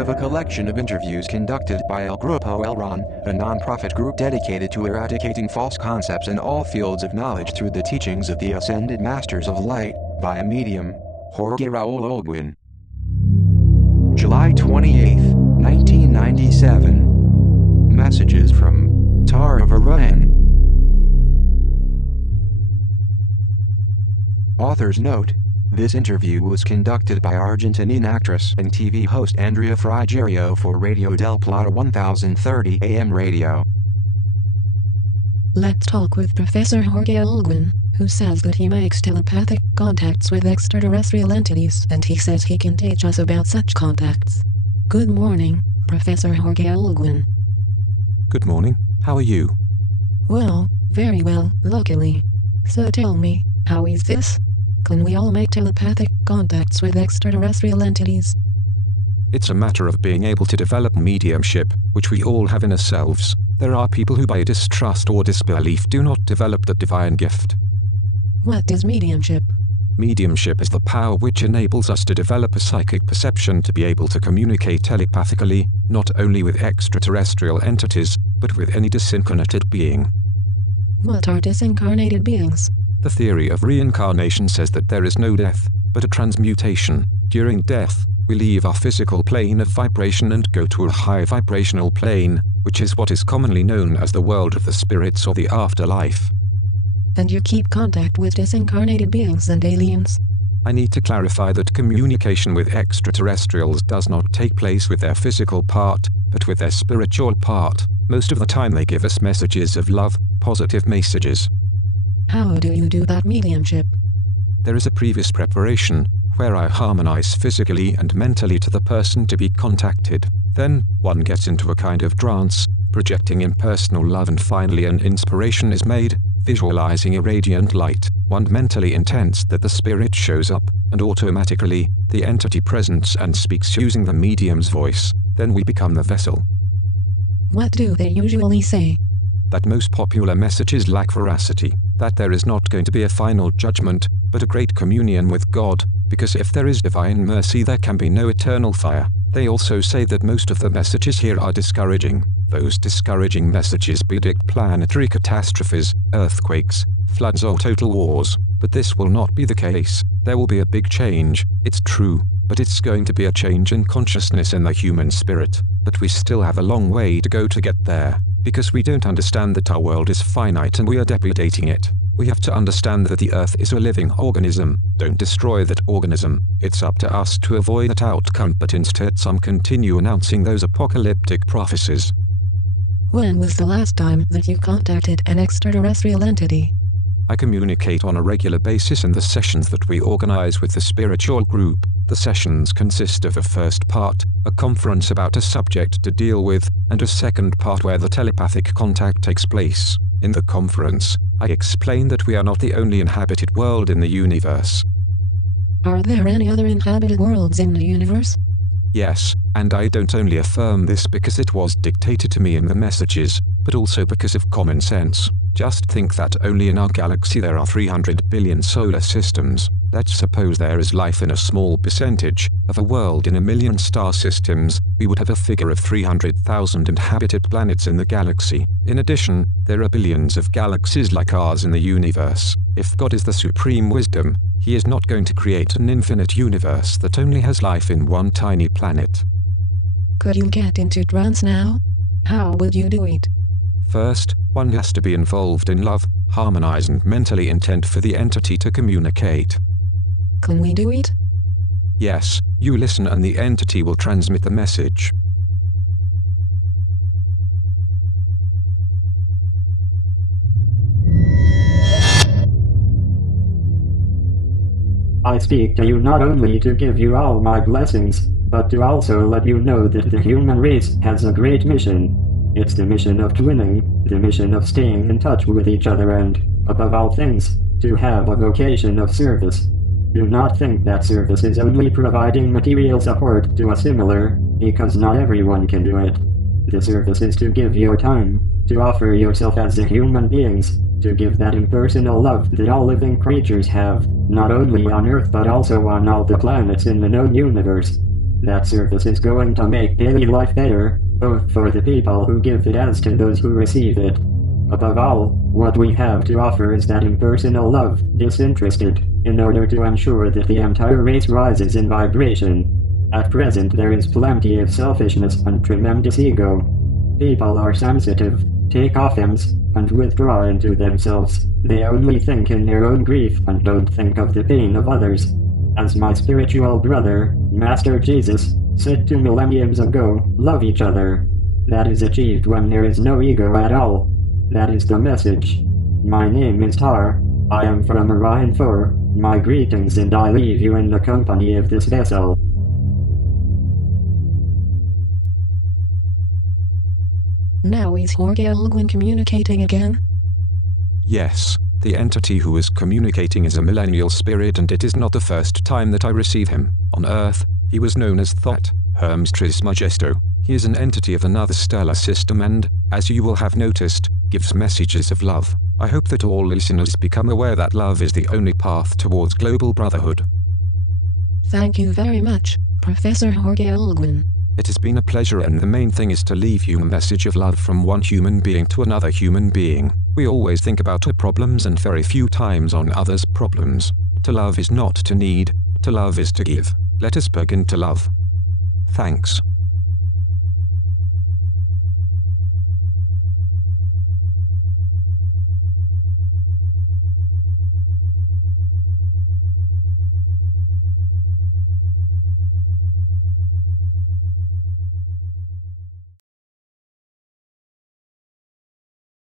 part of a collection of interviews conducted by El Grupo Elron, a non-profit group dedicated to eradicating false concepts in all fields of knowledge through the teachings of the ascended masters of light, via medium, Jorge Raul Olguin. July 28, 1997. Messages from Tar of Orion. Author's note: this interview was conducted by Argentinian actress and TV host Andrea Frigerio for Radio Del Plata 1030 AM Radio. Let's talk with Professor Jorge Olguin, who says that he makes telepathic contacts with extraterrestrial entities, and he says he can teach us about such contacts. Good morning, Professor Jorge Olguin. Good morning. How are you? Well, very well, luckily. So tell me, how is this? Can we all make telepathic contacts with extraterrestrial entities? It's a matter of being able to develop mediumship, which we all have in ourselves. There are people who by distrust or disbelief do not develop the divine gift. What is mediumship? Mediumship is the power which enables us to develop a psychic perception to be able to communicate telepathically, not only with extraterrestrial entities, but with any disincarnated being. What are disincarnated beings? The theory of reincarnation says that there is no death, but a transmutation. During death, we leave our physical plane of vibration and go to a high vibrational plane, which is what is commonly known as the world of the spirits or the afterlife. And you keep contact with disincarnated beings and aliens? I need to clarify that communication with extraterrestrials does not take place with their physical part, but with their spiritual part. Most of the time they give us messages of love, positive messages. How do you do that mediumship? There is a previous preparation, where I harmonize physically and mentally to the person to be contacted. Then, one gets into a kind of trance, projecting impersonal love, and finally an inspiration is made, visualizing a radiant light. One mentally intends that the spirit shows up, and automatically, the entity presents and speaks using the medium's voice. Then we become the vessel. What do they usually say? That most popular messages lack veracity, that there is not going to be a final judgment, but a great communion with God, because if there is divine mercy there can be no eternal fire. They also say that most of the messages here are discouraging. Those discouraging messages predict planetary catastrophes, earthquakes, floods or total wars, but this will not be the case. There will be a big change, it's true, but it's going to be a change in consciousness in the human spirit, but we still have a long way to go to get there. Because we don't understand that our world is finite and we are depredating it. We have to understand that the Earth is a living organism. Don't destroy that organism. It's up to us to avoid that outcome, but instead some continue announcing those apocalyptic prophecies. When was the last time that you contacted an extraterrestrial entity? I communicate on a regular basis in the sessions that we organize with the spiritual group. The sessions consist of a first part, a conference about a subject to deal with, and a second part where the telepathic contact takes place. In the conference, I explain that we are not the only inhabited world in the universe. Are there any other inhabited worlds in the universe? Yes, and I don't only affirm this because it was dictated to me in the messages, but also because of common sense. Just think that only in our galaxy there are 300 billion solar systems. Let's suppose there is life in a small percentage of a world in a million star systems. We would have a figure of 300,000 inhabited planets in the galaxy. In addition, there are billions of galaxies like ours in the universe. If God is the supreme wisdom, He is not going to create an infinite universe that only has life in one tiny planet. Could you get into trance now? How would you do it? First, one has to be involved in love, harmonize and mentally intend for the entity to communicate. Can we do it? Yes, you listen and the entity will transmit the message. I speak to you not only to give you all my blessings, but to also let you know that the human race has a great mission. It's the mission of twinning, the mission of staying in touch with each other and, above all things, to have a vocation of service. Do not think that service is only providing material support to a similar, because not everyone can do it. The service is to give your time, to offer yourself as the human beings, to give that impersonal love that all living creatures have, not only on Earth but also on all the planets in the known universe. That service is going to make daily life better, both for the people who give it as to those who receive it. Above all, what we have to offer is that impersonal love, disinterested, in order to ensure that the entire race rises in vibration. At present there is plenty of selfishness and tremendous ego. People are sensitive, take offense, and withdraw into themselves. They only think in their own grief and don't think of the pain of others. As my spiritual brother, Master Jesus, said 2 millenniums ago, love each other. That is achieved when there is no ego at all. That is the message. My name is Tar. I am from Orion 4. My greetings, and I leave you in the company of this vessel. Now is Jorge Olguin communicating again? Yes, the entity who is communicating is a millennial spirit, and it is not the first time that I receive him. On Earth, he was known as Thoth, Hermes Trismegisto. He is an entity of another stellar system and, as you will have noticed, gives messages of love. I hope that all listeners become aware that love is the only path towards global brotherhood. Thank you very much, Professor Jorge Olguin. It has been a pleasure, and the main thing is to leave you a message of love from one human being to another human being. We always think about our problems and very few times on others' problems. To love is not to need, to love is to give. Let us begin to love. Thanks.